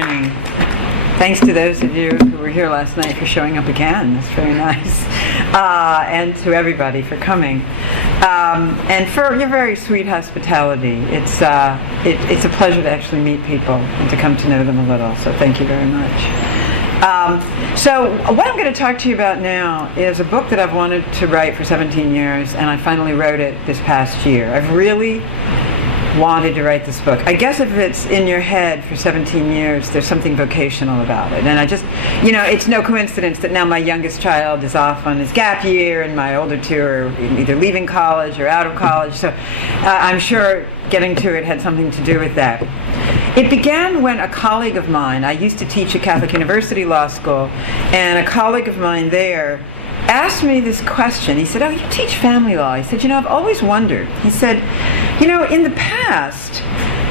morning. Thanks to those of you who were here last night for showing up again. That's very nice. And to everybody for coming. And for your very sweet hospitality. It's a pleasure to actually meet people and to come to know them a little. So thank you very much. So what I'm going to talk to you about now is a book that I've wanted to write for 17 years, and I finally wrote it this past year. I've really wanted to write this book. I guess if it's in your head for 17 years, there's something vocational about it. And I just, it's no coincidence that now my youngest child is off on his gap year and my older two are either leaving college or out of college. So I'm sure getting to it had something to do with that. It began when a colleague of mine, I used to teach at Catholic University Law School, and a colleague of mine there asked me this question. He said, "Oh, you teach family law." He said, "I've always wondered." He said, in the past,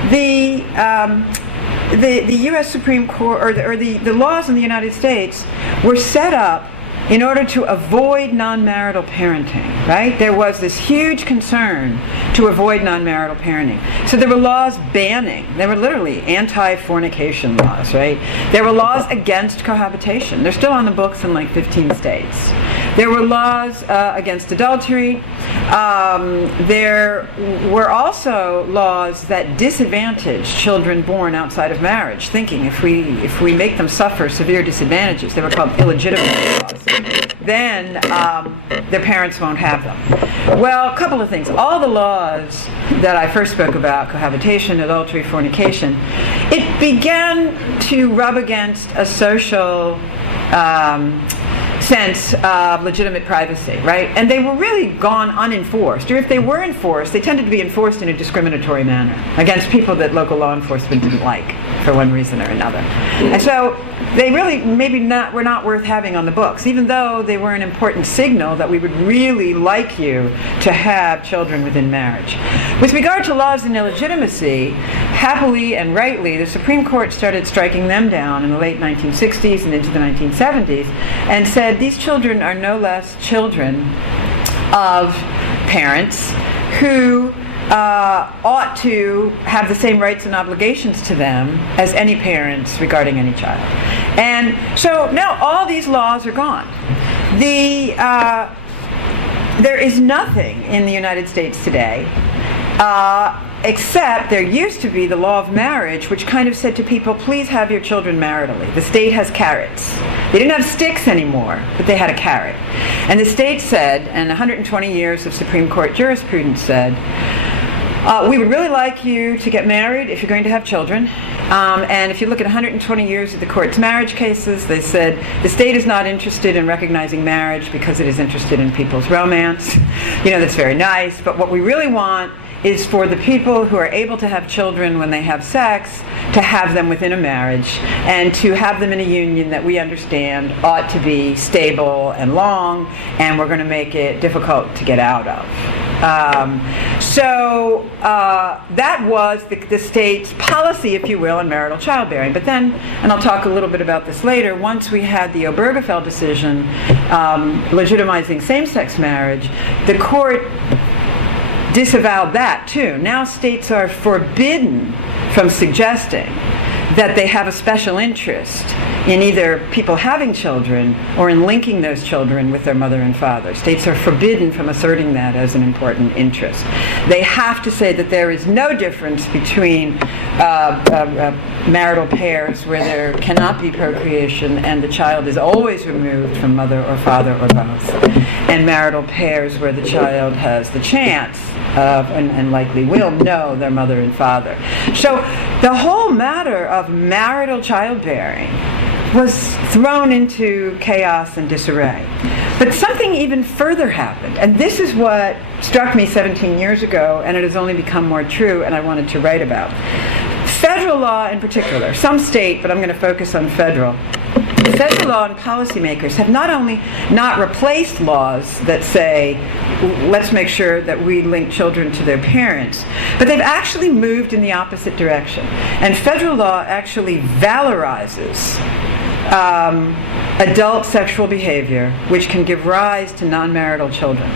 the U.S. Supreme Court, or the laws in the United States were set up in order to avoid non-marital parenting, right? There was this huge concern to avoid non-marital parenting. So there were laws banning, they were literally anti-fornication laws, right? There were laws against cohabitation. They're still on the books in like 15 states. There were laws against adultery. There were also laws that disadvantaged children born outside of marriage, thinking if we make them suffer severe disadvantages, they were called illegitimate laws, then their parents won't have them. Well, a couple of things. All the laws that I first spoke about, cohabitation, adultery, fornication, it began to rub against a social sense of legitimate privacy, right? And they were really gone unenforced. Or if they were enforced, they tended to be enforced in a discriminatory manner against people that local law enforcement didn't like for one reason or another. And so they really were not worth having on the books, even though they were an important signal that we would really like you to have children within marriage. With regard to laws and illegitimacy, happily and rightly, the Supreme Court started striking them down in the late 1960s and into the 1970s and said these children are no less children of parents who ought to have the same rights and obligations to them as any parents regarding any child. And so now all these laws are gone. There is nothing in the United States today except there used to be the law of marriage, which kind of said to people, please have your children maritally. The state has carrots. They didn't have sticks anymore, but they had a carrot. And the state said, and 120 years of Supreme Court jurisprudence said, we would really like you to get married if you're going to have children. And if you look at 120 years of the court's marriage cases, they said the state is not interested in recognizing marriage because it is interested in people's romance. That's very nice. But what we really want is for the people who are able to have children when they have sex to have them within a marriage and to have them in a union that we understand ought to be stable and long, and we're going to make it difficult to get out of. So that was the state's policy, if you will, on marital childbearing. But then, and I'll talk a little bit about this later, once we had the Obergefell decision legitimizing same-sex marriage, the court disavowed that too. Now states are forbidden from suggesting that they have a special interest in either people having children or in linking those children with their mother and father. States are forbidden from asserting that as an important interest. They have to say that there is no difference between marital pairs where there cannot be procreation and the child is always removed from mother or father or both, and marital pairs where the child has the chance of, and likely will know their mother and father. So the whole matter of marital childbearing was thrown into chaos and disarray. But something even further happened, and this is what struck me 17 years ago, and it has only become more true, and I wanted to write about. Federal law in particular, some state, but I'm going to focus on federal. Federal law and policymakers have not only not replaced laws that say, let's make sure that we link children to their parents, but they've actually moved in the opposite direction. And federal law actually valorizes adult sexual behavior, which can give rise to non-marital children.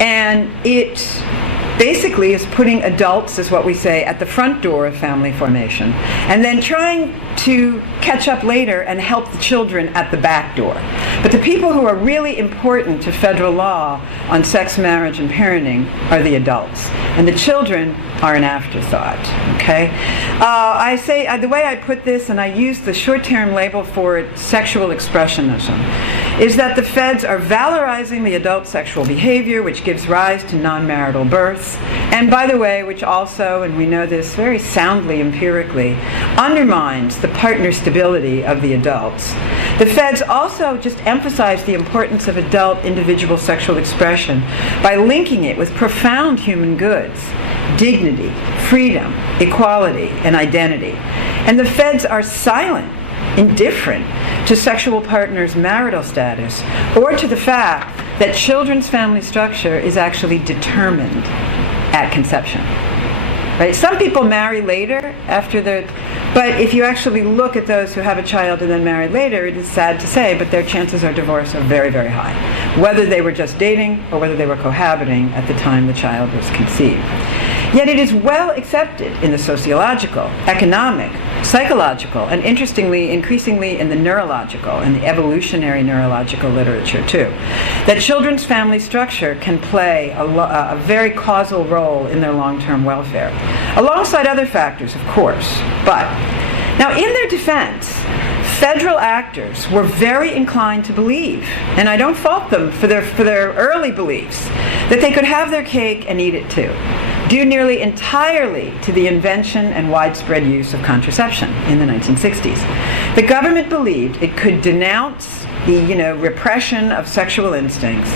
And it basically is putting adults, is what we say, at the front door of family formation, and then trying to catch up later and help the children at the back door. But the people who are really important to federal law on sex, marriage, and parenting are the adults, and the children are an afterthought. Okay, I say the way I put this, and I use the short-term label for it, sexual expressionism, is that the feds are valorizing the adult sexual behavior, which gives rise to non-marital births, and by the way, which also, and we know this very soundly empirically, undermines the partner stability of the adults. The feds also just emphasize the importance of adult individual sexual expression by linking it with profound human goods: dignity, freedom, equality, and identity. And the feds are silent, indifferent to sexual partners' marital status, or to the fact that children's family structure is actually determined at conception. Right? Some people marry later but if you actually look at those who have a child and then marry later, it is sad to say, but their chances of divorce are very, very high, whether they were just dating or whether they were cohabiting at the time the child was conceived. Yet it is well accepted in the sociological, economic, psychological, and interestingly, increasingly in the neurological and the evolutionary neurological literature too, that children's family structure can play a very causal role in their long-term welfare, alongside other factors, of course. But now, in their defense, federal actors were very inclined to believe, and I don't fault them for their early beliefs, that they could have their cake and eat it too, due nearly entirely to the invention and widespread use of contraception in the 1960s. The government believed it could denounce the repression of sexual instincts,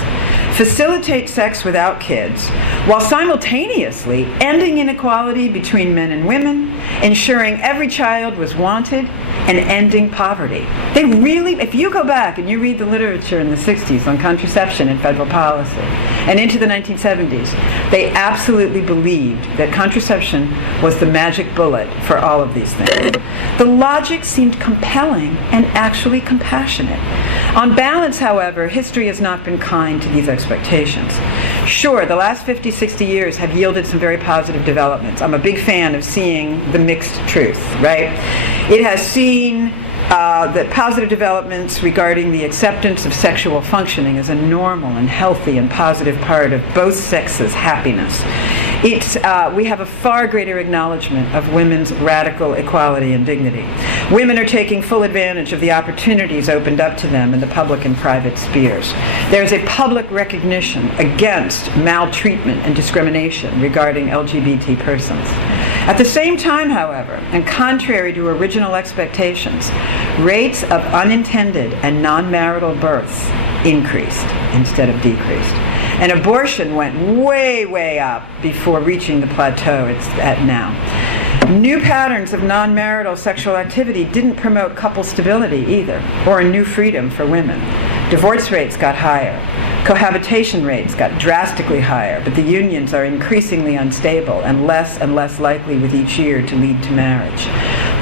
facilitate sex without kids, while simultaneously ending inequality between men and women, ensuring every child was wanted, and ending poverty. They really, if you go back and you read the literature in the 60s on contraception and federal policy, and into the 1970s, they absolutely believed that contraception was the magic bullet for all of these things. The logic seemed compelling and actually compassionate. On balance, however, history has not been kind to these expectations. Sure, the last 50, 60 years have yielded some very positive developments. I'm a big fan of seeing the mixed truth, right? It has seen the positive developments regarding the acceptance of sexual functioning as a normal and healthy and positive part of both sexes' happiness. We have a far greater acknowledgement of women's radical equality and dignity. Women are taking full advantage of the opportunities opened up to them in the public and private spheres. There's a public recognition against maltreatment and discrimination regarding LGBT persons. At the same time, however, and contrary to original expectations, rates of unintended and non-marital births increased instead of decreased. And abortion went way, way up before reaching the plateau it's at now. New patterns of non-marital sexual activity didn't promote couple stability either, or a new freedom for women. Divorce rates got higher. Cohabitation rates got drastically higher, but the unions are increasingly unstable and less likely with each year to lead to marriage.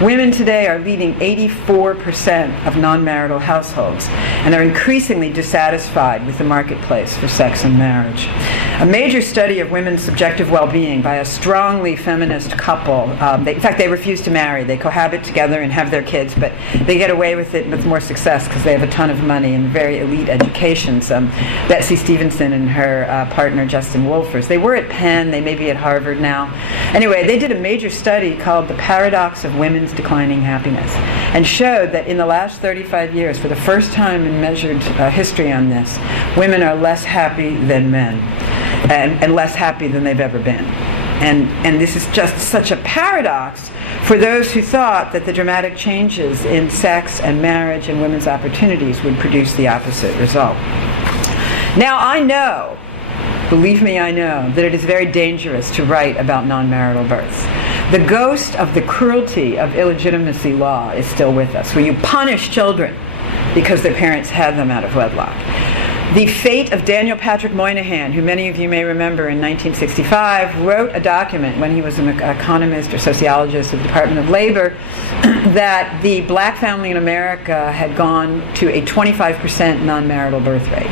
Women today are leading 84% of non-marital households and are increasingly dissatisfied with the marketplace for sex and marriage. A major study of women's subjective well-being by a strongly feminist couple, in fact, they refuse to marry. They cohabit together and have their kids, but they get away with it with more success because they have a ton of money and very elite educations. Betsy Stevenson and her partner, Justin Wolfers. They were at Penn. They may be at Harvard now. Anyway, they did a major study called The Paradox of Women's Declining Happiness and showed that in the last 35 years, for the first time in measured history on this, women are less happy than men and less happy than they've ever been. And this is just such a paradox for those who thought that the dramatic changes in sex and marriage and women's opportunities would produce the opposite result. Now, I know, believe me, I know, that it is very dangerous to write about non-marital births. The ghost of the cruelty of illegitimacy law is still with us, where you punish children because their parents had them out of wedlock. The fate of Daniel Patrick Moynihan, who many of you may remember in 1965, wrote a document when he was an economist or sociologist at the Department of Labor that the black family in America had gone to a 25% non-marital birth rate.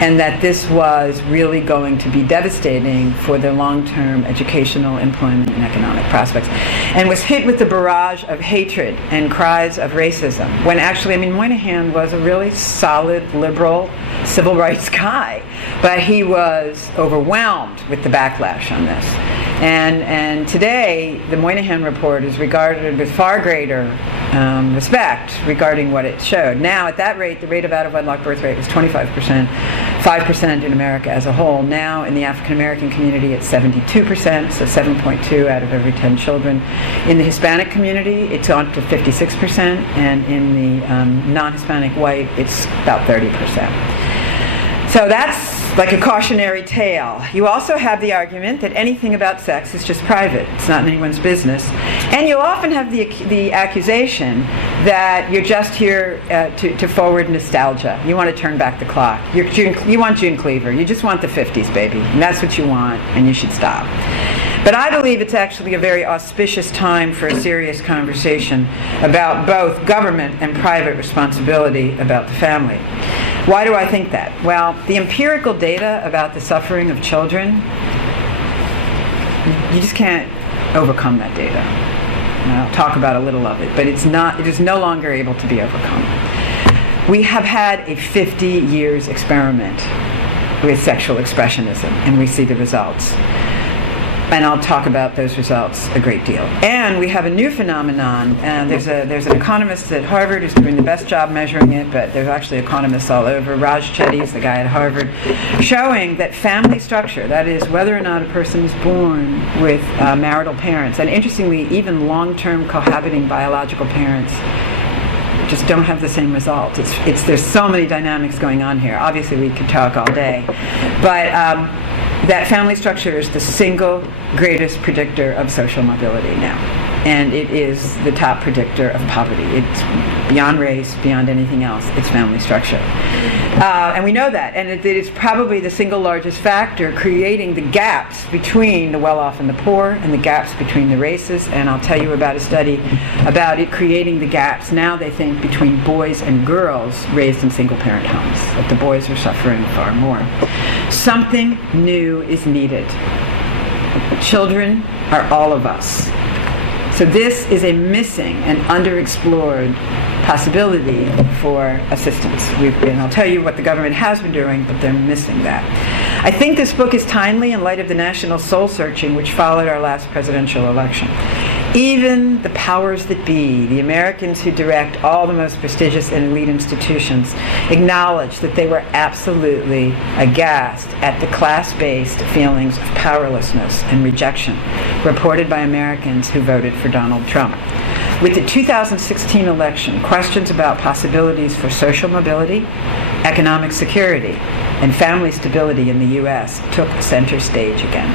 and that this was really going to be devastating for their long-term educational, employment, and economic prospects, and was hit with the barrage of hatred and cries of racism, when actually, Moynihan was a really solid, liberal, civil rights guy, but he was overwhelmed with the backlash on this. And today, the Moynihan Report is regarded with far greater respect regarding what it showed. Now, at that rate, the rate of out-of-wedlock birth rate was 25%, 5% in America as a whole. Now, in the African-American community, it's 72%, so 7.2 out of every 10 children. In the Hispanic community, it's on to 56%, and in the non-Hispanic white, it's about 30%. So that's like a cautionary tale. You also have the argument that anything about sex is just private. It's not anyone's business. And you often have the accusation that you're just here to forward nostalgia. You want to turn back the clock. You want June Cleaver. You just want the 50s, baby. And that's what you want, and you should stop. But I believe it's actually a very auspicious time for a serious conversation about both government and private responsibility about the family. Why do I think that? Well, the empirical data about the suffering of children, you just can't overcome that data. And I'll talk about a little of it, but it is no longer able to be overcome. We have had a 50 years experiment with sexual expressionism, and we see the results. And I'll talk about those results a great deal. And we have a new phenomenon. And there's an economist at Harvard who's doing the best job measuring it, but there's actually economists all over. Raj Chetty is the guy at Harvard, showing that family structure, that is, whether or not a person is born with marital parents, and interestingly, even long-term cohabiting biological parents, just don't have the same results. There's so many dynamics going on here. Obviously, we could talk all day, but that family structure is the single greatest predictor of social mobility now. And it is the top predictor of poverty. It's beyond race, beyond anything else. It's family structure. And we know that. And it is probably the single largest factor creating the gaps between the well-off and the poor, and the gaps between the races. And I'll tell you about a study about it creating the gaps, now they think, between boys and girls raised in single-parent homes. That the boys are suffering far more. Something new is needed. Children are all of us. So this is a missing and underexplored possibility for assistance. And I'll tell you what the government has been doing, but they're missing that. I think this book is timely in light of the national soul-searching which followed our last presidential election. Even the powers that be, the Americans who direct all the most prestigious and elite institutions, acknowledged that they were absolutely aghast at the class-based feelings of powerlessness and rejection reported by Americans who voted for Donald Trump. With the 2016 election, questions about possibilities for social mobility, economic security, and family stability in the U.S. took center stage again.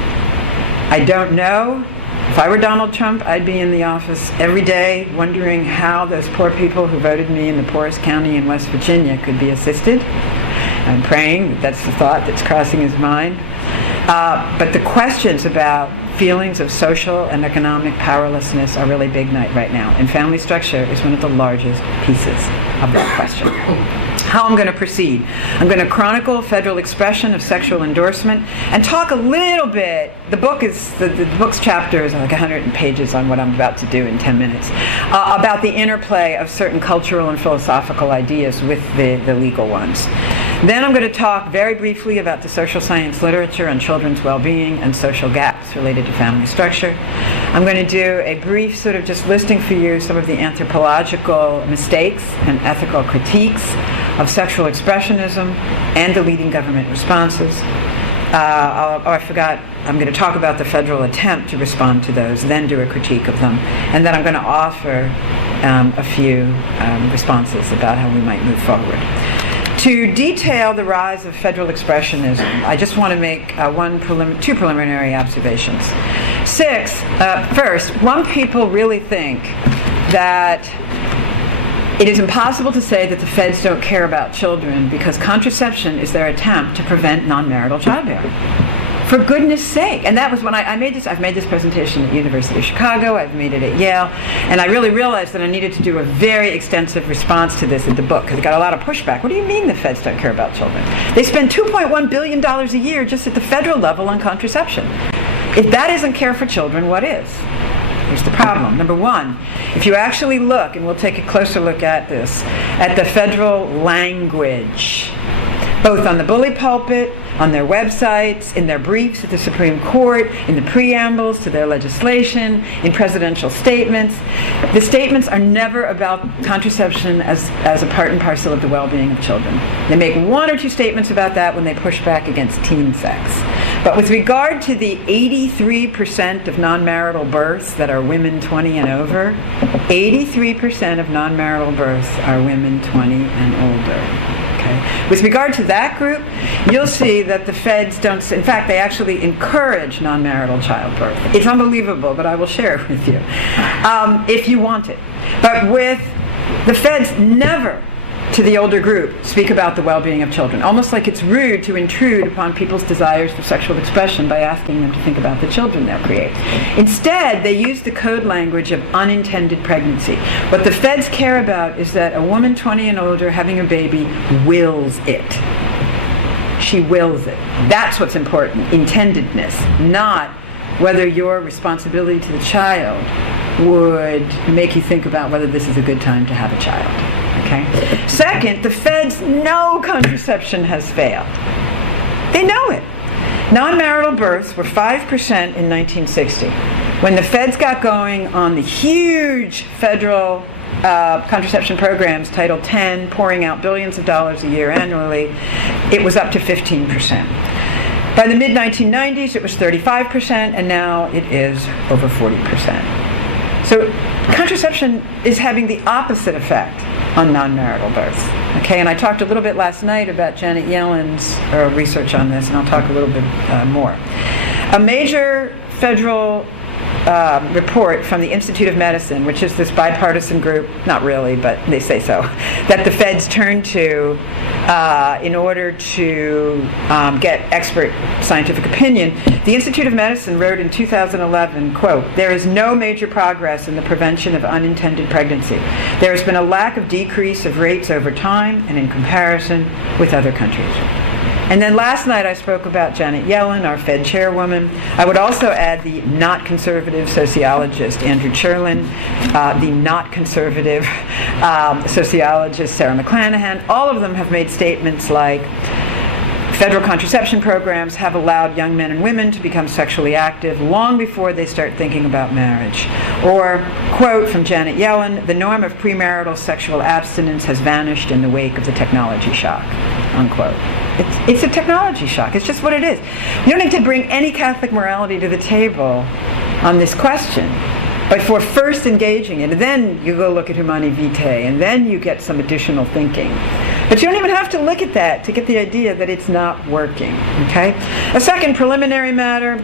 I don't know. If I were Donald Trump, I'd be in the office every day wondering how those poor people who voted me in the poorest county in West Virginia could be assisted. I'm praying that that's the thought that's crossing his mind. But the questions about feelings of social and economic powerlessness are really big right now. And family structure is one of the largest pieces of that question. How I'm going to proceed. I'm going to chronicle federal expression of sexual endorsement and talk a little bit, the book's chapters are like 100 pages on what I'm about to do in 10 minutes, about the interplay of certain cultural and philosophical ideas with the legal ones. Then I'm going to talk very briefly about the social science literature on children's well-being and social gaps related to family structure. I'm going to do a brief sort of just listing for you some of the anthropological mistakes and ethical critiques of sexual expressionism and the leading government responses. I forgot, I'm going to talk about the federal attempt to respond to those, then do a critique of them, and then I'm going to offer a few responses about how we might move forward. To detail the rise of federal expressionism, I just want to make two preliminary observations. First, people really think that it is impossible to say that the feds don't care about children because contraception is their attempt to prevent non-marital childbearing. For goodness sake. And that was when I made this. I've made this presentation at the University of Chicago. I've made it at Yale. And I really realized that I needed to do a very extensive response to this in the book, because it got a lot of pushback. What do you mean the feds don't care about children? They spend $2.1 billion a year just at the federal level on contraception. If that isn't care for children, what is? Here's the problem. Number one, if you actually look, and we'll take a closer look at this, at the federal language, both on the bully pulpit, on their websites, in their briefs at the Supreme Court, in the preambles to their legislation, in presidential statements. The statements are never about contraception as a part and parcel of the well-being of children. They make one or two statements about that when they push back against teen sex. But with regard to the 83% of non-marital births that are women 20 and over, 83% of non-marital births are women 20 and older. Okay. With regard to that group, you'll see that the feds don't, in fact, they actually encourage non-marital childbirth. It's unbelievable, but I will share it with you if you want it. But with the feds never, to the older group, speak about the well-being of children, almost like it's rude to intrude upon people's desires for sexual expression by asking them to think about the children they'll create. Instead, they use the code language of unintended pregnancy. What the feds care about is that a woman 20 and older having a baby wills it. She wills it. That's what's important, intendedness, not whether your responsibility to the child would make you think about whether this is a good time to have a child. Okay. Second, the feds know contraception has failed. They know it. Non-marital births were 5% in 1960. When the feds got going on the huge federal contraception programs, Title X, pouring out billions of dollars a year annually, it was up to 15%. By the mid-1990s, it was 35%, and now it is over 40%. So contraception is having the opposite effect on non-marital births. Okay, and I talked a little bit last night about Janet Yellen's research on this, and I'll talk a little bit more. A major federal report from the Institute of Medicine, which is this bipartisan group, not really, but they say so, that the feds turn to in order to get expert scientific opinion. The Institute of Medicine wrote in 2011, quote, "There is no major progress in the prevention of unintended pregnancy. There has been a lack of decrease of rates over time and in comparison with other countries." And then last night I spoke about Janet Yellen, our Fed chairwoman. I would also add the not conservative sociologist Andrew Cherlin, the not conservative sociologist Sarah McClanahan. All of them have made statements like, federal contraception programs have allowed young men and women to become sexually active long before they start thinking about marriage. Or, quote from Janet Yellen, "The norm of premarital sexual abstinence has vanished in the wake of the technology shock," unquote. It's a technology shock. It's just what it is. You don't need to bring any Catholic morality to the table on this question before first engaging it. And then you go look at Humani Vitae, and then you get some additional thinking. But you don't even have to look at that to get the idea that it's not working. Okay? A second preliminary matter,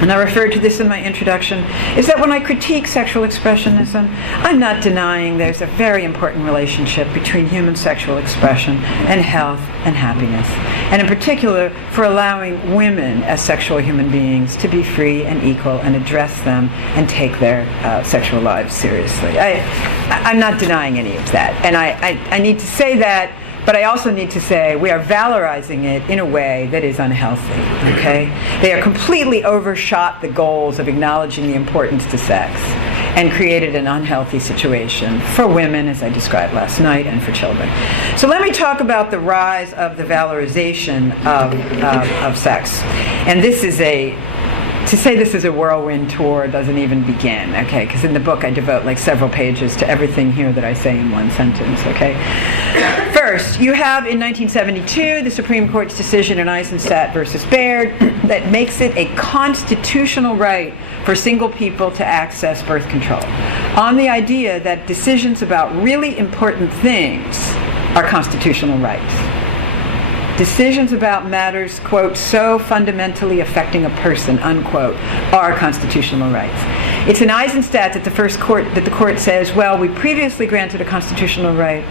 and I referred to this in my introduction, is that when I critique sexual expressionism, I'm not denying there's a very important relationship between human sexual expression and health and happiness, and in particular for allowing women as sexual human beings to be free and equal and address them and take their sexual lives seriously. I'm not denying any of that, and I need to say that. But I also need to say we are valorizing it in a way that is unhealthy, okay? They are completely overshot the goals of acknowledging the importance to sex and created an unhealthy situation for women, as I described last night, and for children. So let me talk about the rise of the valorization of sex. And this is to say this is a whirlwind tour doesn't even begin, okay? Because in the book I devote like several pages to everything here that I say in one sentence, okay? First, you have in 1972 the Supreme Court's decision in Eisenstadt versus Baird that makes it a constitutional right for single people to access birth control, on the idea that decisions about really important things are constitutional rights. Decisions about matters, quote, so fundamentally affecting a person, unquote, are constitutional rights. It's in Eisenstadt that the court says, well, we previously granted a constitutional right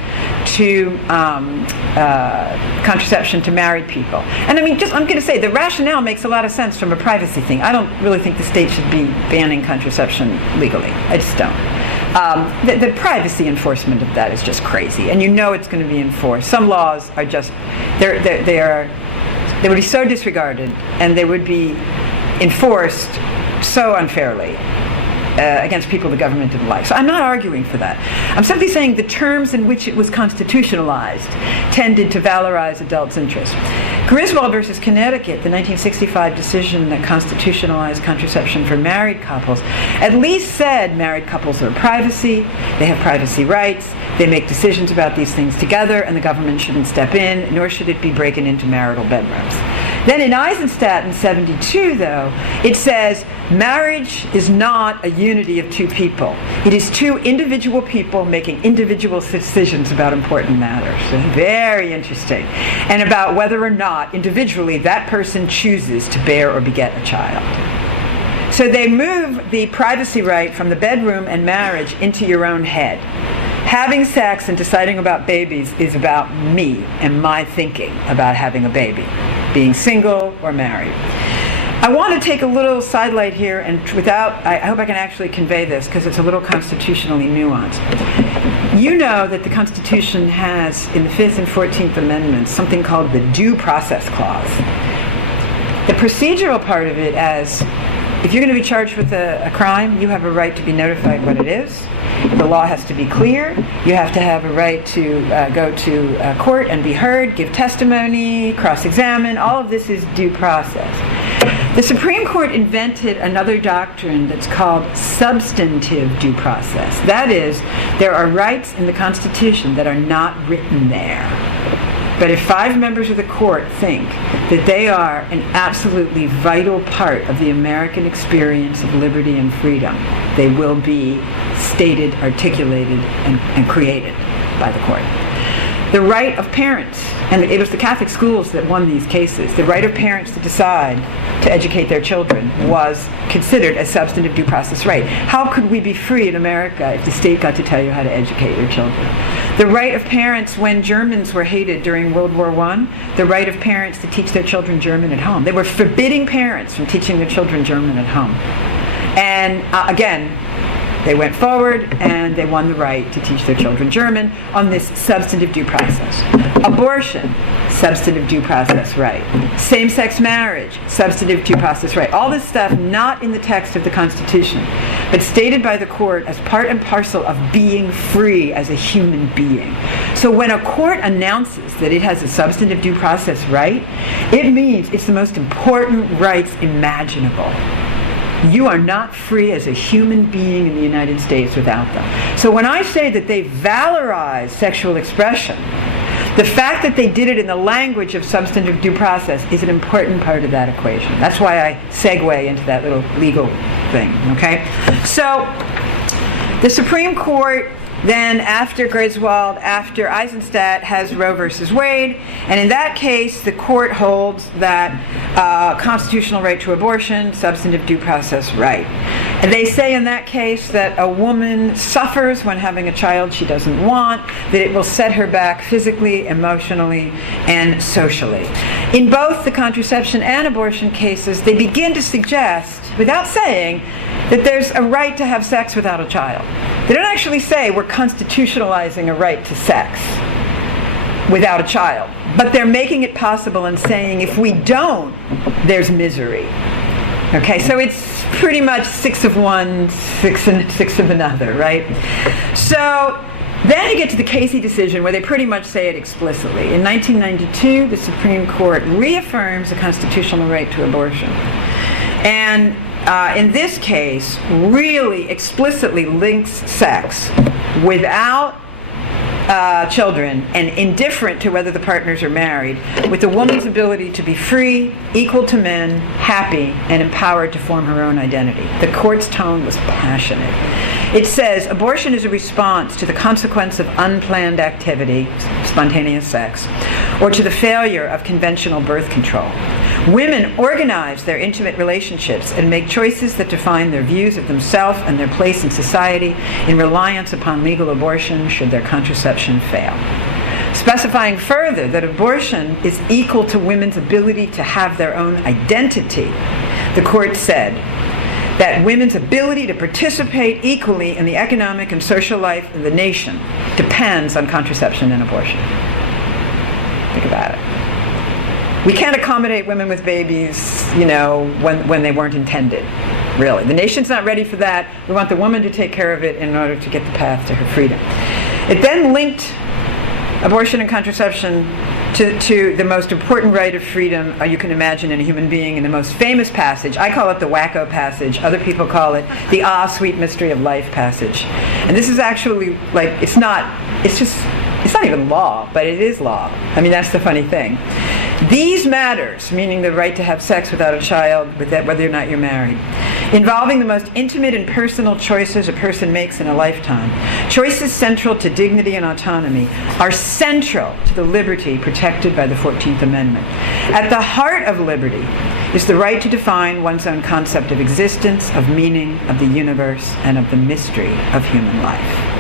to contraception to married people. And I mean, I'm going to say, the rationale makes a lot of sense from a privacy thing. I don't really think the state should be banning contraception legally. I just don't. The privacy enforcement of that is just crazy, and you know it's going to be enforced. Some laws are just, they would be so disregarded, and they would be enforced so unfairly against people the government didn't like. So I'm not arguing for that. I'm simply saying the terms in which it was constitutionalized tended to valorize adults' interests. Griswold versus Connecticut, the 1965 decision that constitutionalized contraception for married couples, at least said married couples are privacy, they have privacy rights, they make decisions about these things together, and the government shouldn't step in, nor should it be breaking into marital bedrooms. Then in Eisenstadt in 72, though, it says marriage is not a unity of two people. It is two individual people making individual decisions about important matters. So very interesting. And about whether or not individually that person chooses to bear or beget a child. So they move the privacy right from the bedroom and marriage into your own head. Having sex and deciding about babies is about me and my thinking about having a baby, being single or married. I want to take a little sidelight here, and I hope I can actually convey this because it's a little constitutionally nuanced. You know that the Constitution has, in the 5th and 14th Amendments, something called the Due Process Clause. The procedural part of it, as if you're going to be charged with a crime, you have a right to be notified what it is. The law has to be clear. You have to have a right to go to court and be heard, give testimony, cross-examine. All of this is due process. The Supreme Court invented another doctrine that's called substantive due process. That is, there are rights in the Constitution that are not written there. But if 5 members of the court think that they are an absolutely vital part of the American experience of liberty and freedom, they will be stated, articulated, and created by the court. The right of parents, and it was the Catholic schools that won these cases, the right of parents to decide to educate their children was considered a substantive due process right. How could we be free in America if the state got to tell you how to educate your children? The right of parents, when Germans were hated during World War I, the right of parents to teach their children German at home. They were forbidding parents from teaching their children German at home. And again, they went forward and they won the right to teach their children German on this substantive due process. Abortion, substantive due process right. Same-sex marriage, substantive due process right. All this stuff not in the text of the Constitution, but stated by the court as part and parcel of being free as a human being. So when a court announces that it has a substantive due process right, it means it's the most important rights imaginable. You are not free as a human being in the United States without them. So when I say that they valorize sexual expression, the fact that they did it in the language of substantive due process is an important part of that equation. That's why I segue into that little legal thing, okay? So the Supreme Court then, after Griswold, after Eisenstadt, has Roe versus Wade, and in that case, the court holds that constitutional right to abortion, substantive due process right. And they say in that case that a woman suffers when having a child she doesn't want, that it will set her back physically, emotionally, and socially. In both the contraception and abortion cases, they begin to suggest, without saying, that there's a right to have sex without a child. They don't actually say we're constitutionalizing a right to sex without a child, but they're making it possible and saying if we don't, there's misery. Okay, so it's pretty much 6 of one, 6 of another, right? So then you get to the Casey decision where they pretty much say it explicitly. In 1992, the Supreme Court reaffirms the constitutional right to abortion. And in this case, really explicitly links sex without children and indifferent to whether the partners are married with the woman's ability to be free, equal to men, happy, and empowered to form her own identity. The court's tone was passionate. It says, abortion is a response to the consequence of unplanned activity, spontaneous sex, or to the failure of conventional birth control. Women organize their intimate relationships and make choices that define their views of themselves and their place in society in reliance upon legal abortion should their contraception fail. Specifying further that abortion is equal to women's ability to have their own identity, the court said that women's ability to participate equally in the economic and social life of the nation depends on contraception and abortion. Think about it. We can't accommodate women with babies, when they weren't intended, really. The nation's not ready for that. We want the woman to take care of it in order to get the path to her freedom. It then linked abortion and contraception to the most important right of freedom you can imagine in a human being, in the most famous passage. I call it the wacko passage. Other people call it the sweet mystery of life passage. And this is actually, it's not even law, but it is law. I mean, that's the funny thing. These matters, meaning the right to have sex without a child, whether or not you're married, involving the most intimate and personal choices a person makes in a lifetime, choices central to dignity and autonomy, are central to the liberty protected by the 14th Amendment. At the heart of liberty is the right to define one's own concept of existence, of meaning, of the universe, and of the mystery of human life.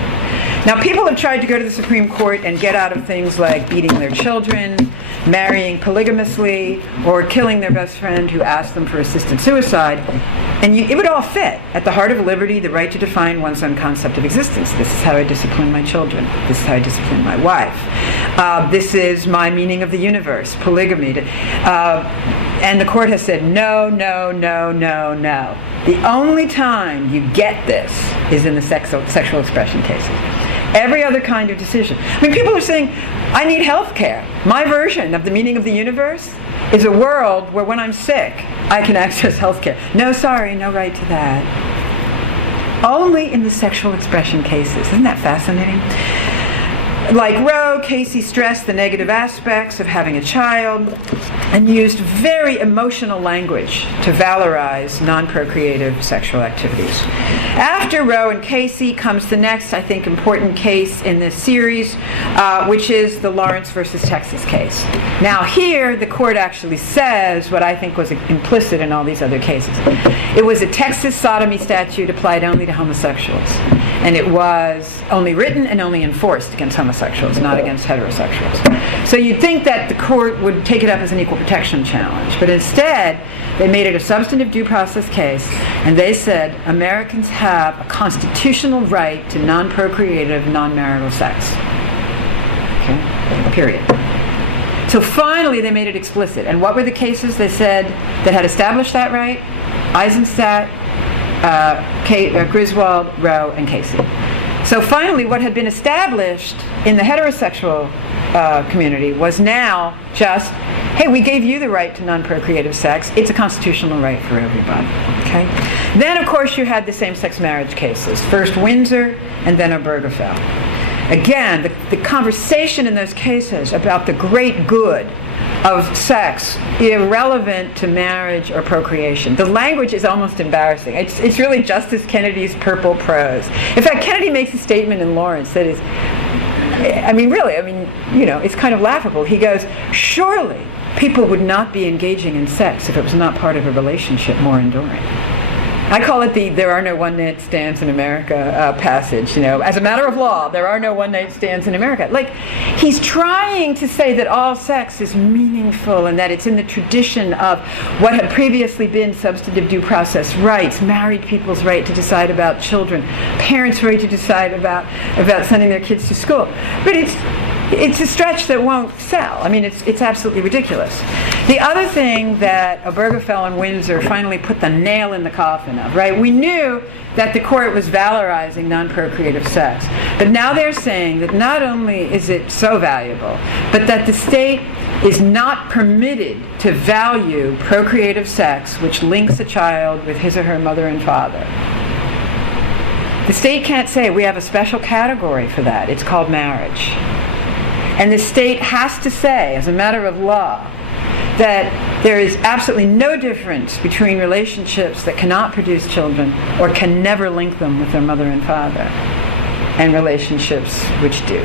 Now, people have tried to go to the Supreme Court and get out of things like beating their children, marrying polygamously, or killing their best friend who asked them for assisted suicide. And it would all fit. At the heart of liberty, the right to define one's own concept of existence. This is how I discipline my children. This is how I discipline my wife. This is my meaning of the universe, polygamy. And the court has said, no, no, no, no, no. The only time you get this is in the sexual expression cases. Every other kind of decision. I mean, people are saying, I need health care. My version of the meaning of the universe is a world where when I'm sick, I can access health care. No, sorry, no right to that. Only in the sexual expression cases. Isn't that fascinating? Like Roe, Casey stressed the negative aspects of having a child and used very emotional language to valorize non-procreative sexual activities. After Roe and Casey comes the next, I think, important case in this series, which is the Lawrence versus Texas case. Now here, the court actually says what I think was implicit in all these other cases. It was a Texas sodomy statute applied only to homosexuals. And it was only written and only enforced against homosexuals, not against heterosexuals. So you'd think that the court would take it up as an equal protection challenge. But instead, they made it a substantive due process case, and they said Americans have a constitutional right to non-procreative, non-marital sex. Okay? Period. So finally, they made it explicit. And what were the cases they said that had established that right? Eisenstadt, Griswold, Roe, and Casey. So finally, what had been established in the heterosexual community was now just, hey, we gave you the right to non-procreative sex. It's a constitutional right for everybody. Okay. Then, of course, you had the same-sex marriage cases. First Windsor, and then Obergefell. Again, the conversation in those cases about the great good of sex, irrelevant to marriage or procreation. The language is almost embarrassing. It's really Justice Kennedy's purple prose. In fact, Kennedy makes a statement in Lawrence that is, it's kind of laughable. He goes, surely people would not be engaging in sex if it was not part of a relationship more enduring. I call it the "there are no one-night stands in America" passage. As a matter of law, there are no one-night stands in America. Like, he's trying to say that all sex is meaningful and that it's in the tradition of what had previously been substantive due process rights, married people's right to decide about children, parents' right to decide about sending their kids to school. But it's a stretch that won't sell. I mean, it's absolutely ridiculous. The other thing that Obergefell and Windsor finally put the nail in the coffin of, right? We knew that the court was valorizing non-procreative sex, but now they're saying that not only is it so valuable, but that the state is not permitted to value procreative sex, which links a child with his or her mother and father. The state can't say we have a special category for that. It's called marriage. And the state has to say, as a matter of law, that there is absolutely no difference between relationships that cannot produce children or can never link them with their mother and father and relationships which do.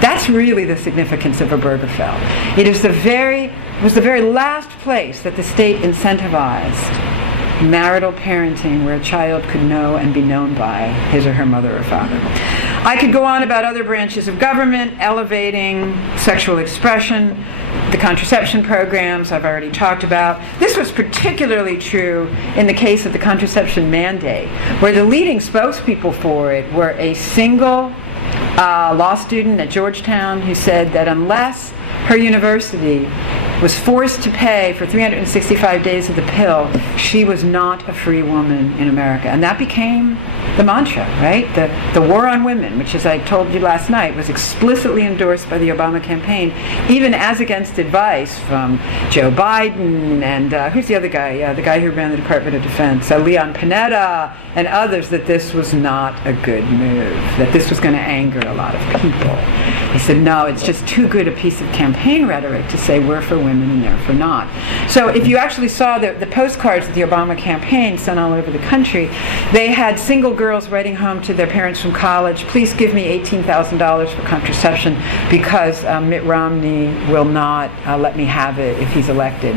That's really the significance of Obergefell. It is the very was the very last place that the state incentivized marital parenting, where a child could know and be known by his or her mother or father. I could go on about other branches of government elevating sexual expression, the contraception programs I've already talked about. This was particularly true in the case of the contraception mandate, where the leading spokespeople for it were a single law student at Georgetown who said that unless her university was forced to pay for 365 days of the pill, she was not a free woman in America. And that became the mantra, right? The war on women, which, as I told you last night, was explicitly endorsed by the Obama campaign, even as against advice from Joe Biden and who's the other guy? The guy who ran the Department of Defense, Leon Panetta, and others, that this was not a good move, that this was going to anger a lot of people. He said, no, it's just too good a piece of campaign rhetoric to say we're for women and they're for not. So if you actually saw the postcards that the Obama campaign sent all over the country, they had single girls writing home to their parents from college, please give me $18,000 for contraception because Mitt Romney will not let me have it if he's elected.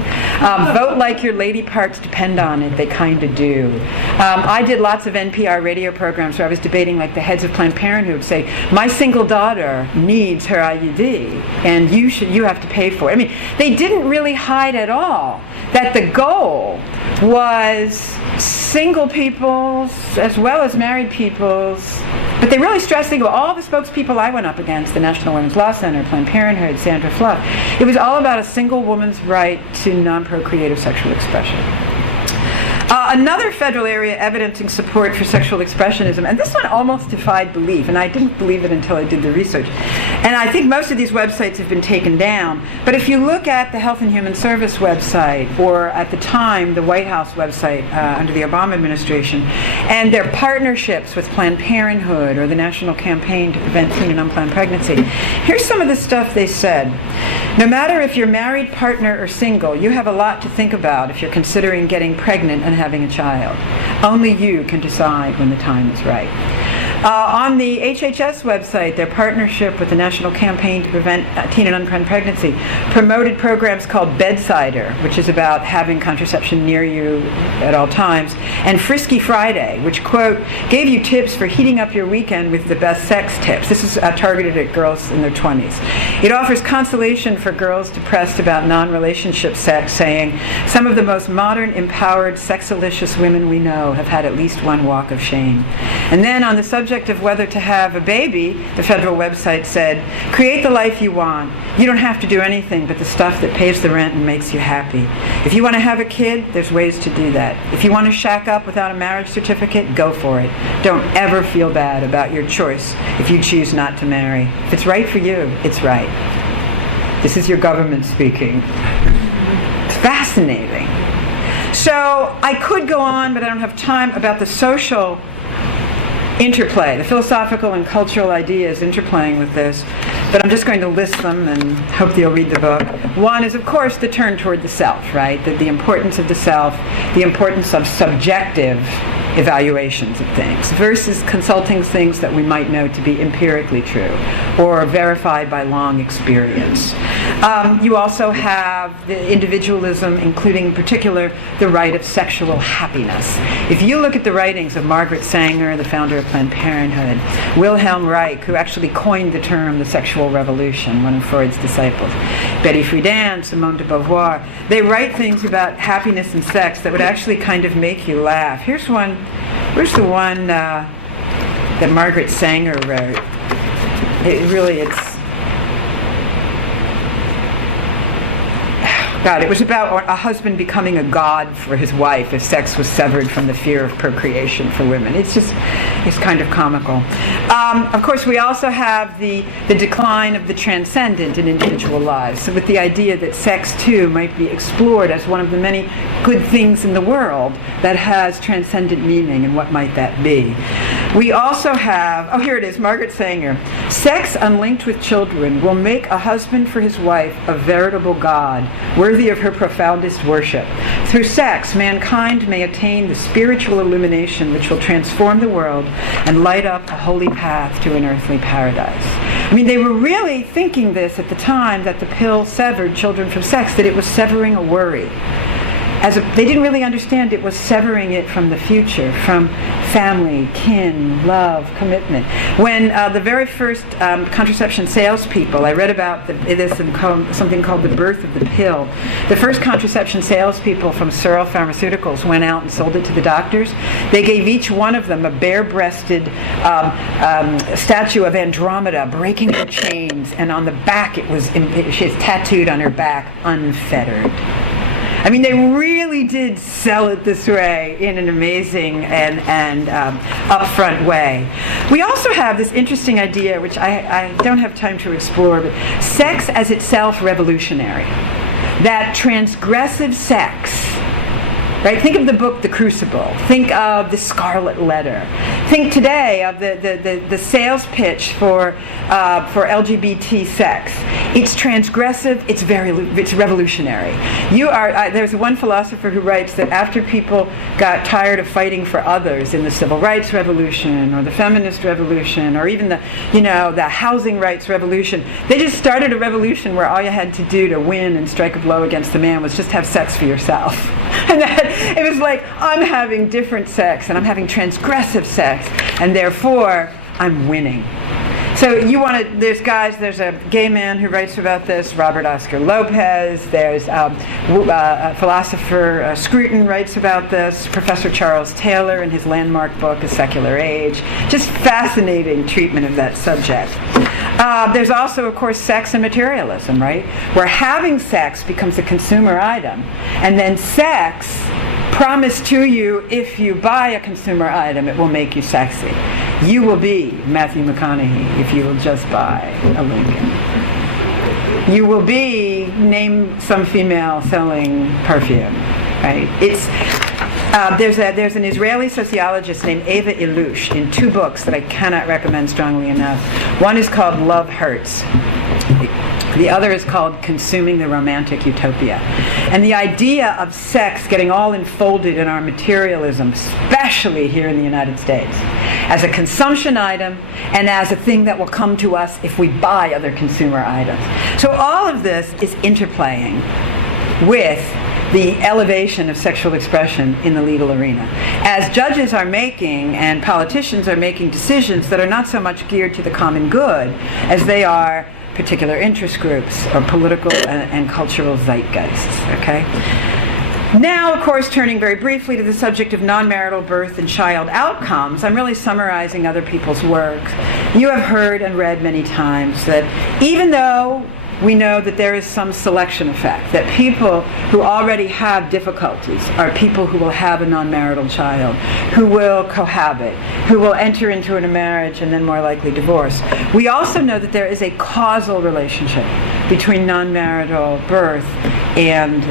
Vote like your lady parts depend on it, they kind of do. I did lots of NPR radio programs where I was debating, like, the heads of Planned Parenthood say, my single daughter needs her IUD and you have to pay for it. I mean, they didn't really hide at all that the goal was single people's as well as married people's, but they really stressed all the spokespeople I went up against, the National Women's Law Center, Planned Parenthood, Sandra Fluff, it was all about a single woman's right to non-procreative sexual expression. Another federal area evidencing support for sexual expressionism, and this one almost defied belief, and I didn't believe it until I did the research. And I think most of these websites have been taken down, but if you look at the Health and Human Service website, or at the time, the White House website under the Obama administration, and their partnerships with Planned Parenthood or the National Campaign to Prevent Teen and Unplanned Pregnancy, here's some of the stuff they said. No matter if you're married, partner, or single, you have a lot to think about if you're considering getting pregnant and having a child. Only you can decide when the time is right. On the HHS website, their partnership with the National Campaign to Prevent Teen and Unplanned Pregnancy promoted programs called Bedsider, which is about having contraception near you at all times, and Frisky Friday, which, quote, gave you tips for heating up your weekend with the best sex tips. This is targeted at girls in their 20s. It offers consolation for girls depressed about non-relationship sex, saying, some of the most modern, empowered, sexalicious women we know have had at least one walk of shame. And then on the subject of whether to have a baby, the federal website said, create the life you want. You don't have to do anything but the stuff that pays the rent and makes you happy. If you want to have a kid, there's ways to do that. If you want to shack up without a marriage certificate, go for it. Don't ever feel bad about your choice if you choose not to marry. If it's right for you, it's right. This is your government speaking. It's fascinating. So I could go on, but I don't have time, about the social interplay, the philosophical and cultural ideas interplaying with this, but I'm just going to list them and hope that you'll read the book. One is, of course, the turn toward the self, right? The importance of the self, the importance of subjective evaluations of things versus consulting things that we might know to be empirically true or verified by long experience. You also have the individualism, including in particular the right of sexual happiness. If you look at the writings of Margaret Sanger, the founder of Planned Parenthood, Wilhelm Reich, who actually coined the term the sexual revolution, one of Freud's disciples, Betty Friedan, Simone de Beauvoir, they write things about happiness and sex that would actually kind of make you laugh. Here's the one that Margaret Sanger wrote. It was about a husband becoming a god for his wife if sex was severed from the fear of procreation for women. It's kind of comical. Of course, we also have the decline of the transcendent in individual lives. So with the idea that sex, too, might be explored as one of the many good things in the world that has transcendent meaning, and what might that be? We also have, here it is, Margaret Sanger. Sex unlinked with children will make a husband for his wife a veritable god, worthy worthy of her profoundest worship. Through sex, mankind may attain the spiritual illumination which will transform the world and light up a holy path to an earthly paradise. I mean, they were really thinking this at the time that the pill severed children from sex, that it was severing a worry. They didn't really understand it was severing it from the future, from family, kin, love, commitment. When the very first contraception salespeople, I read about this in something called The Birth of the Pill. The first contraception salespeople from Searle Pharmaceuticals went out and sold it to the doctors. They gave each one of them a bare-breasted statue of Andromeda breaking her chains, and on the back she's tattooed on her back, unfettered. I mean, they really did sell it this way in an amazing and upfront way. We also have this interesting idea, which I don't have time to explore, but sex as itself revolutionary. That transgressive sex, right? Think of the book The Crucible. Think of The Scarlet Letter. Think today of the sales pitch for LGBT sex. It's transgressive. It's revolutionary. There's one philosopher who writes that after people got tired of fighting for others in the civil rights revolution or the feminist revolution or even the housing rights revolution, they just started a revolution where all you had to do to win and strike a blow against the man was just have sex for yourself. And it was like, I'm having different sex and I'm having transgressive sex, and therefore I'm winning. So there's a gay man who writes about this, Robert Oscar Lopez. There's a philosopher, Scruton writes about this, Professor Charles Taylor in his landmark book, A Secular Age. Just fascinating treatment of that subject. There's also, of course, sex and materialism, right? Where having sex becomes a consumer item, and then sex promised to you, if you buy a consumer item, it will make you sexy. You will be Matthew McConaughey if you will just buy a Lincoln. You will be, name some female selling perfume, right? There's an Israeli sociologist named Eva Illush in 2 books that I cannot recommend strongly enough. One is called Love Hurts. The other is called Consuming the Romantic Utopia. And the idea of sex getting all enfolded in our materialism, especially here in the United States, as a consumption item and as a thing that will come to us if we buy other consumer items. So all of this is interplaying with the elevation of sexual expression in the legal arena. As judges are making and politicians are making decisions that are not so much geared to the common good as they are particular interest groups or political and cultural zeitgeists, okay? Now, of course, turning very briefly to the subject of non-marital birth and child outcomes, I'm really summarizing other people's work. You have heard and read many times that even though we know that there is some selection effect, that people who already have difficulties are people who will have a non-marital child, who will cohabit, who will enter into a marriage and then more likely divorce. We also know that there is a causal relationship between non-marital birth and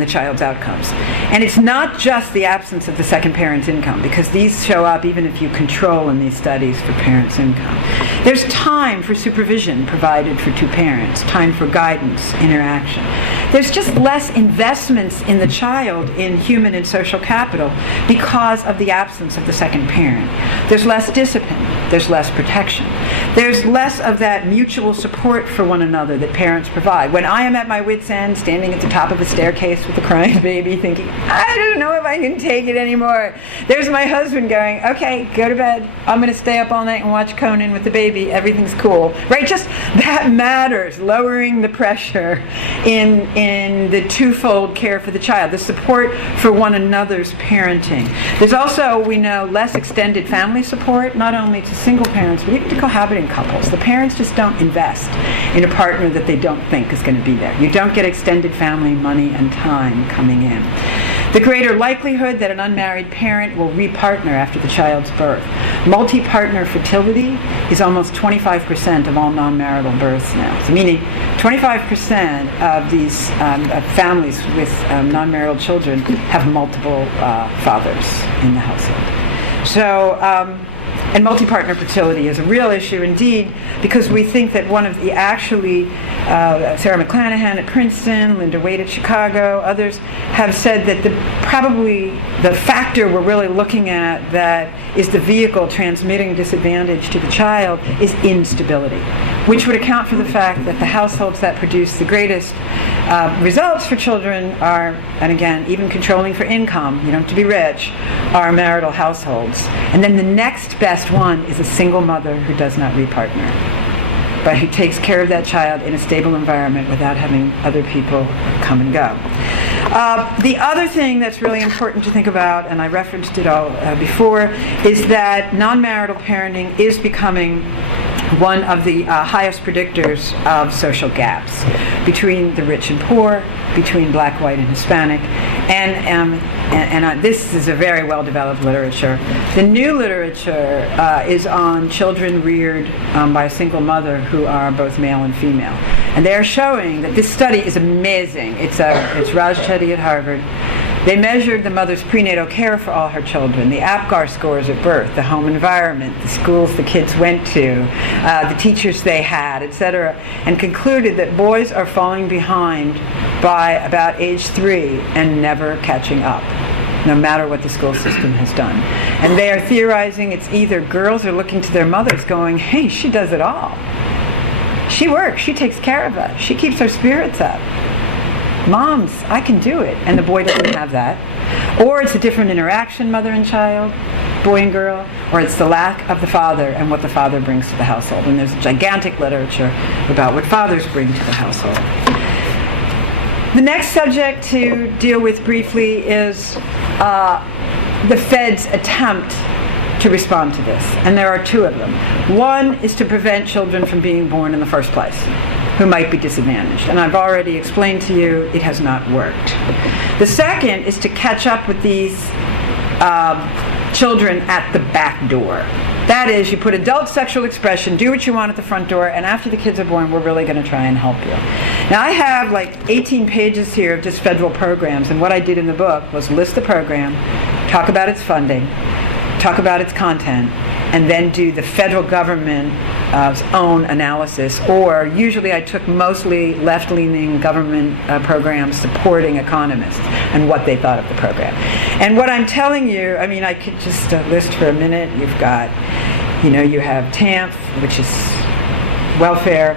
the child's outcomes. And it's not just the absence of the second parent's income, because these show up even if you control in these studies for parents' income. There's time for supervision provided for 2 parents, time for guidance, interaction. There's just less investments in the child in human and social capital because of the absence of the second parent. There's less discipline. There's less protection. There's less of that mutual support for one another that parents provide. When I am at my wit's end, standing at the top of a staircase with a crying baby thinking, I don't know if I can take it anymore, there's my husband going, okay, go to bed. I'm going to stay up all night and watch Conan with the baby. Everything's cool. Right? Just that matters, lowering the pressure in the twofold care for the child, the support for one another's parenting. There's also, we know, less extended family support, not only to single parents, but even to cohabiting couples. The parents just don't invest in a partner that they don't think is going to be there. You don't get extended family money and time coming in. The greater likelihood that an unmarried parent will repartner after the child's birth. Multi-partner fertility is almost 25% of all non-marital births now. So meaning 25% of these families with non-marital children have multiple fathers in the household. So And multi-partner fertility is a real issue indeed, because we think that one of the Sarah McClanahan at Princeton, Linda Wade at Chicago, others have said that probably the factor we're really looking at that is the vehicle transmitting disadvantage to the child is instability, which would account for the fact that the households that produce the greatest results for children are, and again, even controlling for income, you don't have to be rich, are marital households. And then the next best one is a single mother who does not repartner, but who takes care of that child in a stable environment without having other people come and go. The other thing that's really important to think about, and I referenced it all before, is that non-marital parenting is becoming one of the highest predictors of social gaps between the rich and poor, between black, white, and Hispanic. And this is a very well-developed literature. The new literature is on children reared by a single mother who are both male and female. And they are showing that this study is amazing. It's Raj Chetty at Harvard. They measured the mother's prenatal care for all her children, the APGAR scores at birth, the home environment, the schools the kids went to, the teachers they had, etc., and concluded that boys are falling behind by about age 3 and never catching up, no matter what the school system has done. And they are theorizing it's either girls are looking to their mothers going, hey, she does it all. She works, she takes care of us, she keeps our spirits up. Moms, I can do it. And the boy doesn't have that. Or it's a different interaction, mother and child, boy and girl, or it's the lack of the father and what the father brings to the household. And there's gigantic literature about what fathers bring to the household. The next subject to deal with briefly is the Fed's attempt to respond to this. And there are two of them. One is to prevent children from being born in the first place who might be disadvantaged. And I've already explained to you it has not worked. The second is to catch up with these children at the back door. That is, you put adult sexual expression, do what you want at the front door, and after the kids are born, we're really going to try and help you. Now, I have like 18 pages here of just federal programs, and what I did in the book was list the program, talk about its funding, talk about its content, and then do the federal government's own analysis. Or usually I took mostly left-leaning government programs supporting economists and what they thought of the program. And what I'm telling you, I mean, I could just list for a minute. You've got, you have TAMF, which is welfare,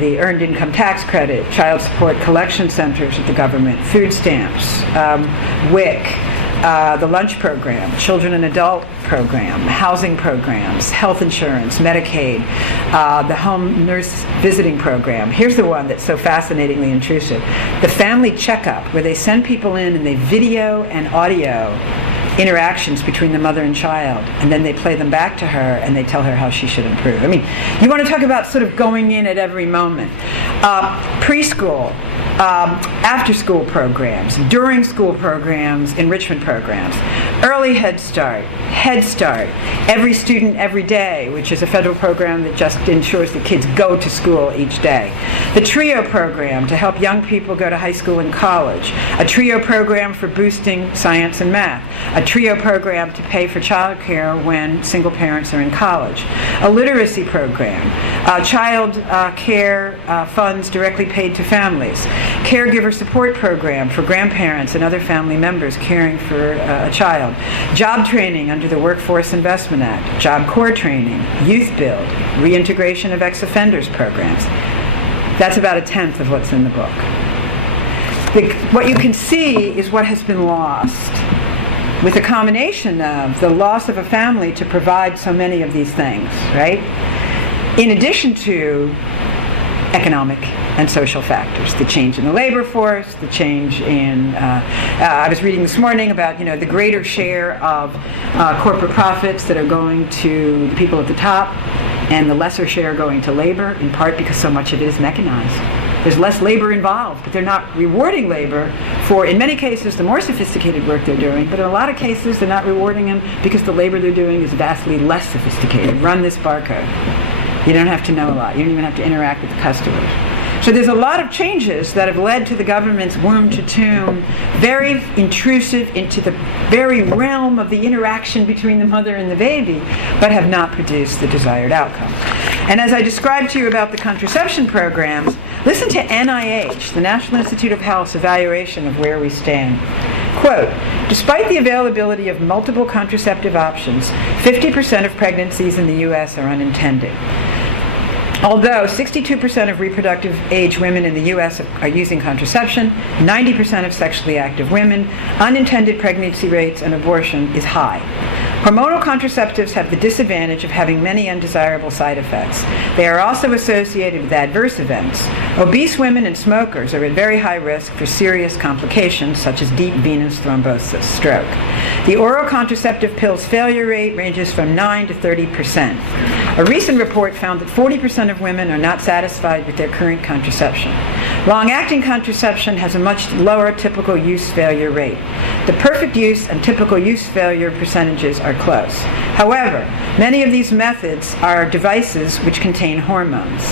the Earned Income Tax Credit, Child Support Collection Centers at the government, food stamps, WIC, the lunch program, children and adult program, housing programs, health insurance, Medicaid, the home nurse visiting program. Here's the one that's so fascinatingly intrusive. The family checkup, where they send people in and they video and audio interactions between the mother and child, and then they play them back to her and they tell her how she should improve. I mean, you want to talk about sort of going in at every moment. Preschool, after-school programs, during school programs, enrichment programs, early Head Start, Every Student Every Day, which is a federal program that just ensures that kids go to school each day, the TRIO program to help young people go to high school and college, a TRIO program for boosting science and math, a TRIO program to pay for childcare when single parents are in college, a literacy program, child care funds directly paid to families, caregiver support program for grandparents and other family members caring for a child, job training under the Workforce Investment Act, Job Corps training, youth build, reintegration of ex-offenders programs. That's about 1/10 of what's in the book. What you can see is what has been lost with a combination of the loss of a family to provide so many of these things, right? In addition to economic and social factors, the change in the labor force, the change in, I was reading this morning about, the greater share of corporate profits that are going to the people at the top and the lesser share going to labor, in part because so much of it is mechanized. There's less labor involved, but they're not rewarding labor for, in many cases, the more sophisticated work they're doing, but in a lot of cases they're not rewarding them because the labor they're doing is vastly less sophisticated. Run this barcode. You don't have to know a lot. You don't even have to interact with the customers. So there's a lot of changes that have led to the government's womb-to-tomb, very intrusive into the very realm of the interaction between the mother and the baby, but have not produced the desired outcome. And as I described to you about the contraception programs, listen to NIH, the National Institute of Health's evaluation of where we stand. Quote, despite the availability of multiple contraceptive options, 50% of pregnancies in the U.S. are unintended. Although 62% of reproductive age women in the U.S. are using contraception, 90% of sexually active women, unintended pregnancy rates and abortion is high. Hormonal contraceptives have the disadvantage of having many undesirable side effects. They are also associated with adverse events. Obese women and smokers are at very high risk for serious complications such as deep venous thrombosis, stroke. The oral contraceptive pill's failure rate ranges from 9 to 30%. A recent report found that 40% of women are not satisfied with their current contraception. Long-acting contraception has a much lower typical use failure rate. The perfect use and typical use failure percentages are close. However, many of these methods are devices which contain hormones.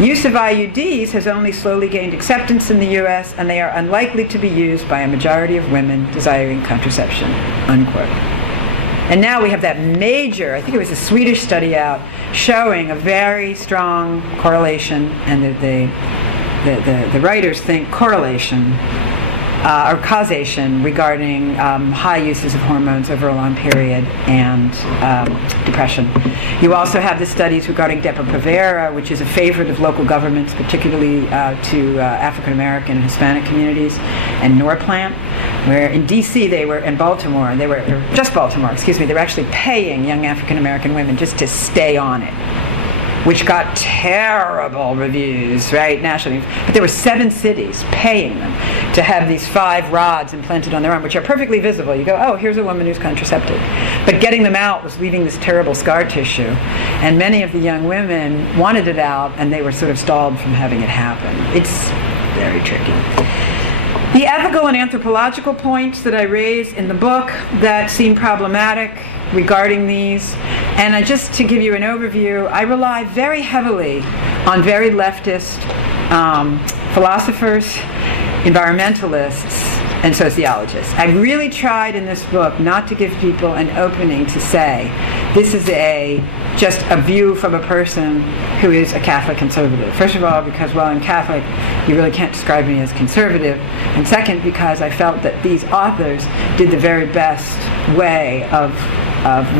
Use of IUDs has only slowly gained acceptance in the U.S., and they are unlikely to be used by a majority of women desiring contraception, unquote. And now we have that major, I think it was a Swedish study out, showing a very strong correlation, and the writers think correlation or causation regarding high uses of hormones over a long period and depression. You also have the studies regarding Depo-Provera, which is a favorite of local governments, particularly to African American and Hispanic communities, and Norplant, where in D.C. they were, in Baltimore, they were actually paying young African American women just to stay on it, which got terrible reviews, right, nationally. But there were 7 cities paying them to have these 5 rods implanted on their arm, which are perfectly visible. You go, oh, here's a woman who's contracepted. But getting them out was leaving this terrible scar tissue. And many of the young women wanted it out, and they were sort of stalled from having it happen. It's very tricky. The ethical and anthropological points that I raise in the book that seem problematic regarding these, and just to give you an overview, I rely very heavily on very leftist philosophers, environmentalists, and sociologists. I really tried in this book not to give people an opening to say, this is just a view from a person who is a Catholic conservative. First of all, because, well, I'm Catholic, you really can't describe me as conservative. And second, because I felt that these authors did the very best way of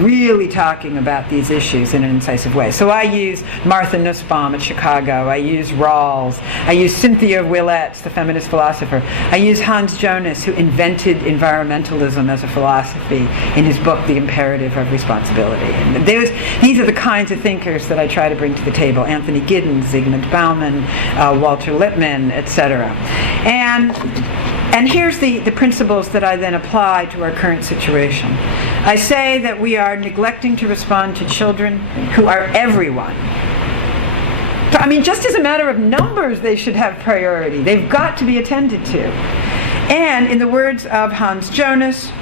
really talking about these issues in an incisive way. So I use Martha Nussbaum at Chicago. I use Rawls. I use Cynthia Willett, the feminist philosopher. I use Hans Jonas, who invented environmentalism as a philosophy in his book, The Imperative of Responsibility. And these are the kinds of thinkers that I try to bring to the table. Anthony Giddens, Zygmunt Bauman, Walter Lippmann, etc. And here's the principles that I then apply to our current situation. I say that we are neglecting to respond to children who are everyone. I mean, just as a matter of numbers, they should have priority. They've got to be attended to. And in the words of Hans Jonas,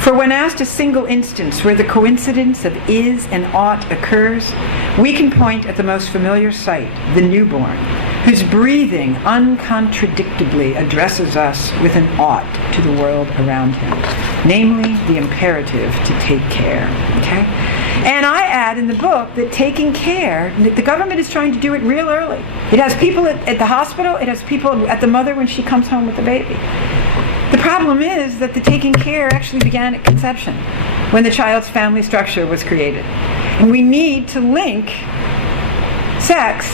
for when asked a single instance where the coincidence of is and ought occurs, we can point at the most familiar sight, the newborn, whose breathing uncontradictably addresses us with an ought to the world around him, namely the imperative to take care. Okay? And I add in the book that taking care, the government is trying to do it real early. It has people at the hospital, it has people at the mother when she comes home with the baby. The problem is that the taking care actually began at conception, when the child's family structure was created. And we need to link sex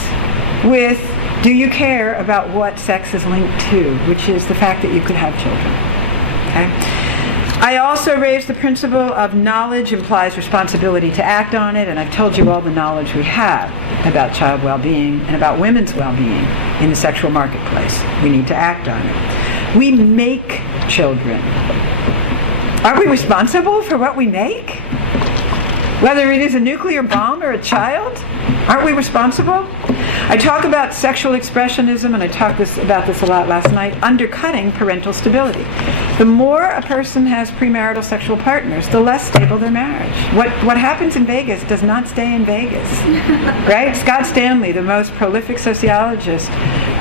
with, do you care about what sex is linked to, which is the fact that you could have children. Okay? I also raise the principle of knowledge implies responsibility to act on it, and I've told you all the knowledge we have about child well-being and about women's well-being in the sexual marketplace. We need to act on it. We make children. Are we responsible for what we make? Whether it is a nuclear bomb or a child, aren't we responsible? I talk about sexual expressionism, and I talked about this a lot last night, undercutting parental stability. The more a person has premarital sexual partners, the less stable their marriage. What happens in Vegas does not stay in Vegas. Right? Scott Stanley, the most prolific sociologist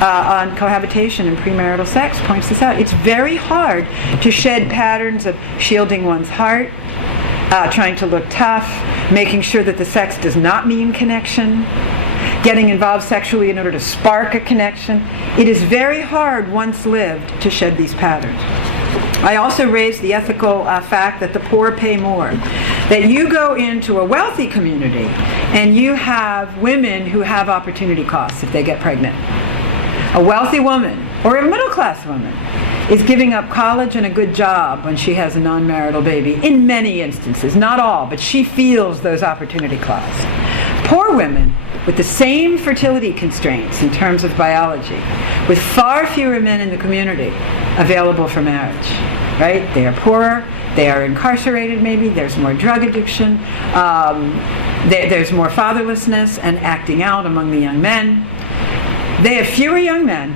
on cohabitation and premarital sex, points this out. It's very hard to shed patterns of shielding one's heart, trying to look tough, making sure that the sex does not mean connection, getting involved sexually in order to spark a connection. It is very hard, once lived, to shed these patterns. I also raised the ethical fact that the poor pay more. That you go into a wealthy community and you have women who have opportunity costs if they get pregnant. A wealthy woman, or a middle-class woman, is giving up college and a good job when she has a non-marital baby, in many instances, not all, but she feels those opportunity costs. Poor women, with the same fertility constraints in terms of biology, with far fewer men in the community available for marriage, right? They are poorer, they are incarcerated maybe, there's more drug addiction, there's more fatherlessness and acting out among the young men. They have fewer young men,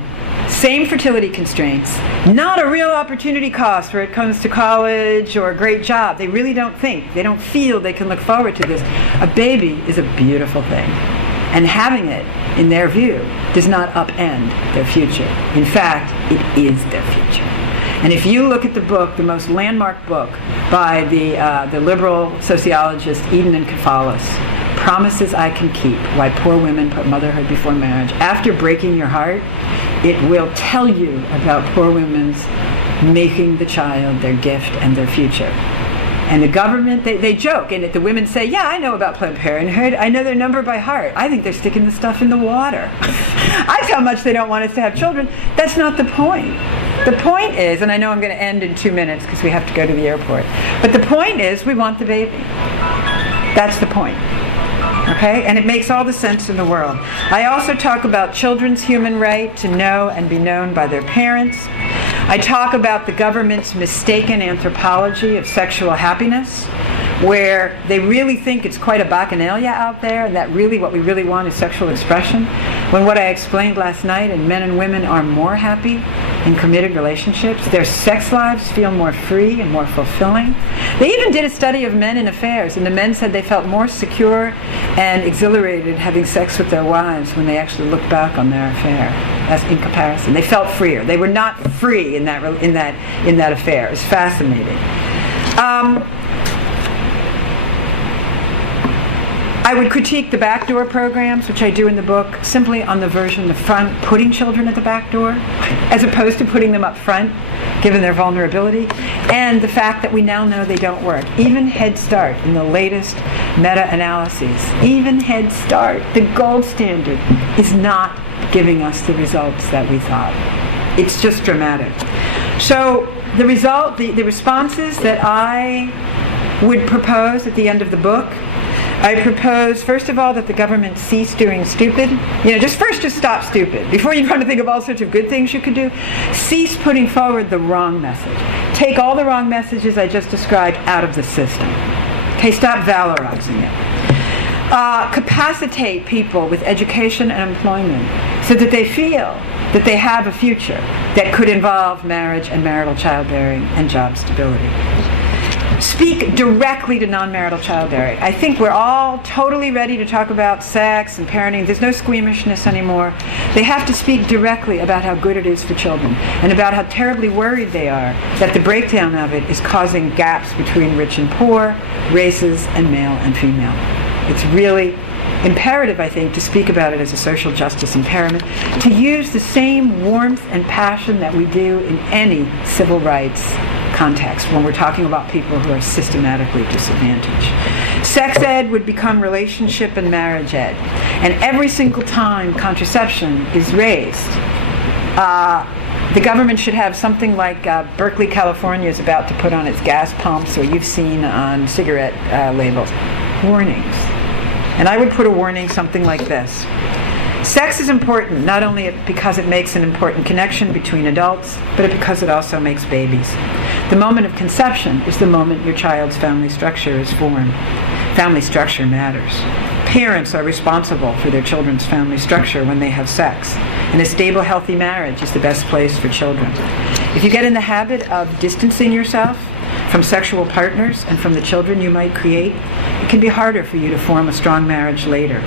same fertility constraints, not a real opportunity cost where it comes to college or a great job. They really don't think, they don't feel they can look forward to this. A baby is a beautiful thing. And having it, in their view, does not upend their future. In fact, it is their future. And if you look at the book, the most landmark book by the liberal sociologist Eden and Kefalos, Promises I Can Keep, Why Poor Women Put Motherhood Before Marriage, after breaking your heart, it will tell you about poor women's making the child their gift and their future. And the government, they joke, and the women say, yeah, I know about Planned Parenthood. I know their number by heart. I think they're sticking the stuff in the water. That's how much they don't want us to have children. That's not the point. The point is, and I know I'm going to end in 2 minutes because we have to go to the airport, but the point is we want the baby. That's the point. Okay? And it makes all the sense in the world. I also talk about children's human right to know and be known by their parents. I talk about the government's mistaken anthropology of sexual happiness, where they really think it's quite a bacchanalia out there, and that really what we really want is sexual expression, when what I explained last night, and men and women are more happy in committed relationships. Their sex lives feel more free and more fulfilling. They even did a study of men in affairs, and the men said they felt more secure and exhilarated having sex with their wives when they actually looked back on their affair. As in comparison, they felt freer. They were not free in that affair. It's fascinating. I would critique the backdoor programs, which I do in the book, simply on the version of front, putting children at the back door, as opposed to putting them up front, given their vulnerability, and the fact that we now know they don't work. Even Head Start, in the latest meta-analyses, even Head Start, the gold standard, is not giving us the results that we thought. It's just dramatic. So the responses that I would propose at the end of the book, I propose, first of all, that the government cease doing stupid. Just stop stupid. Before you try to think of all sorts of good things you could do, cease putting forward the wrong message. Take all the wrong messages I just described out of the system. Okay, stop valorizing it. Capacitate people with education and employment so that they feel that they have a future that could involve marriage and marital childbearing and job stability. Speak directly to non-marital childbearing. I think we're all totally ready to talk about sex and parenting. There's no squeamishness anymore. They have to speak directly about how good it is for children and about how terribly worried they are that the breakdown of it is causing gaps between rich and poor, races, and male and female. It's really imperative, I think, to speak about it as a social justice imperative, to use the same warmth and passion that we do in any civil rights context when we're talking about people who are systematically disadvantaged. Sex ed would become relationship and marriage ed. And every single time contraception is raised, the government should have something like Berkeley, California is about to put on its gas pumps, or you've seen on cigarette labels, warnings. And I would put a warning something like this. Sex is important, not only because it makes an important connection between adults, but because it also makes babies. The moment of conception is the moment your child's family structure is formed. Family structure matters. Parents are responsible for their children's family structure when they have sex, and a stable, healthy marriage is the best place for children. If you get in the habit of distancing yourself from sexual partners and from the children you might create, it can be harder for you to form a strong marriage later,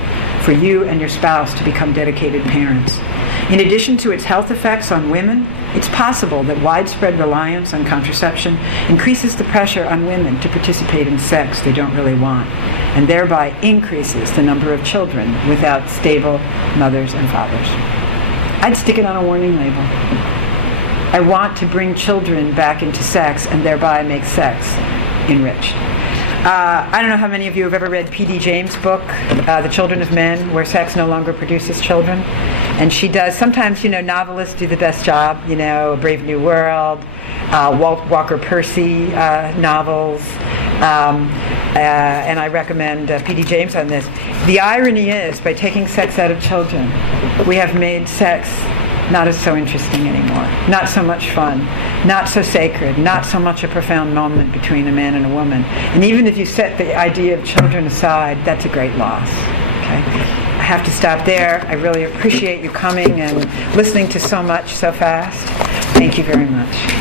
for you and your spouse to become dedicated parents. In addition to its health effects on women, it's possible that widespread reliance on contraception increases the pressure on women to participate in sex they don't really want, and thereby increases the number of children without stable mothers and fathers. I'd stick it on a warning label. I want to bring children back into sex and thereby make sex enriched. I don't know how many of you have ever read P.D. James' book, The Children of Men, where sex no longer produces children. And she does, sometimes, novelists do the best job, A Brave New World, Walker Percy novels, and I recommend P.D. James on this. The irony is, by taking sex out of children, we have made sex not as so interesting anymore, not so much fun, not so sacred, not so much a profound moment between a man and a woman. And even if you set the idea of children aside, that's a great loss. Okay? I have to stop there. I really appreciate you coming and listening to so much so fast. Thank you very much.